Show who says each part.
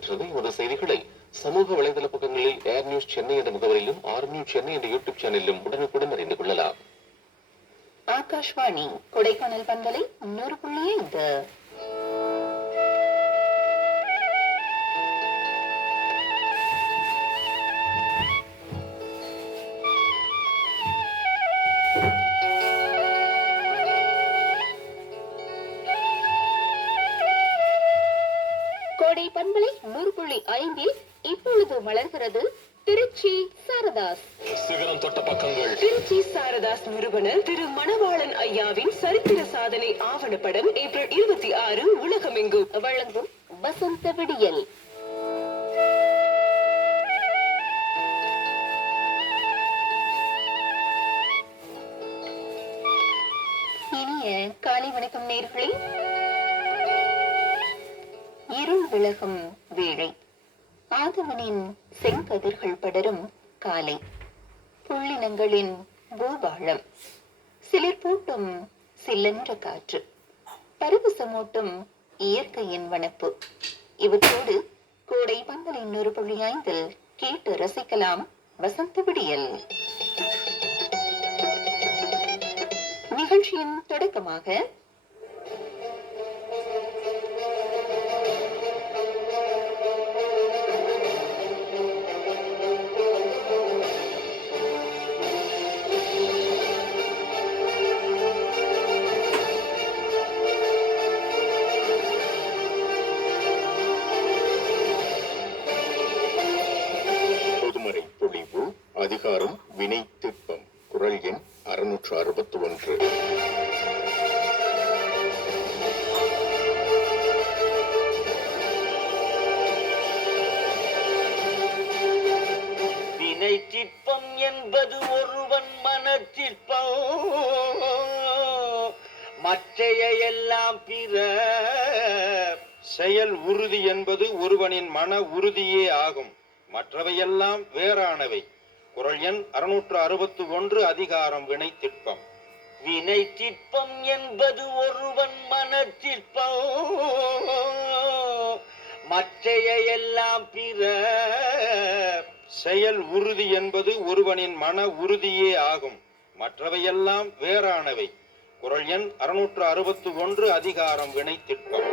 Speaker 1: இடம்பெற்றது இந்த செய்திகளை சமூக வலைதள பக்கங்களில் ஏர் நியூஸ் சென்னை என்ற முகவரியிலும் ஆர் நியூஸ் சென்னை என்ற யூடியூப் சேனலிலும் உடனுக்குடன் அறிந்து கொள்ளலாம்.
Speaker 2: ஆகாஷ்வாணி கொடைக்கானல் பண்பலை நூறு புள்ளி ஐந்து. பண்பலை நூறு புள்ளி ஐந்தில் இப்பொழுது மலர்கிறது திருச்சி சாரதாஸ்.
Speaker 1: சிகரம் தொட்ட பக்கங்கள்.
Speaker 3: திருச்சி சாரதாஸ் நிறுவனர் திரு மணவாளன் ஐயாவின் சரித்திர சாதனை ஆவணப்படம் ஏப்ரல் இருபத்தி ஆறு உலகமெங்கும்
Speaker 2: வழங்கும் வசந்த விடியல். இனிய காலை வணக்கம் நேர்களே. விலகும் வேளை ஆதவனின் செங்கதிர்கள் படரும் காலை. புள்ளினங்களின் பூபாளம். சிலிர் பூட்டும் சில்லென்ற காற்று. பரவசமூட்டும் இயற்கையின் வனப்பு. இவற்றோடு கோடை பந்தலின் ஒரு புள்ளி ஐந்தில் கேட்டு ரசிக்கலாம் வசந்த விடியல். நிகழ்ச்சியின் தொடக்கமாக
Speaker 1: பொழிவு அதிகாரம் வினை திட்பம் குரல் எண் அறுநூற்று அறுபத்தி ஒன்று
Speaker 4: வினை திற்பம் என்பது ஒருவன் மனச்சிற்பம் மற்றைய எல்லாம் பிற
Speaker 5: செயல் உறுதி என்பது ஒருவனின் மன உறுதியே ஆகும். மற்றவையெல்லாம் வேறானவை. குரல் எண் அறுநூற்று அறுபத்து ஒன்று அதிகாரம் வினை திட்பம்
Speaker 4: வினை திட்பம் என்பது ஒருவன் மனச்சிற்பம் மற்றையெல்லாம் பிற
Speaker 5: செயல் உறுதி என்பது ஒருவனின் மன உறுதியே ஆகும். மற்றவையெல்லாம் வேறானவை. குரல் எண் அறுநூற்று அறுபத்து ஒன்று அதிகாரம் வினை திட்பம்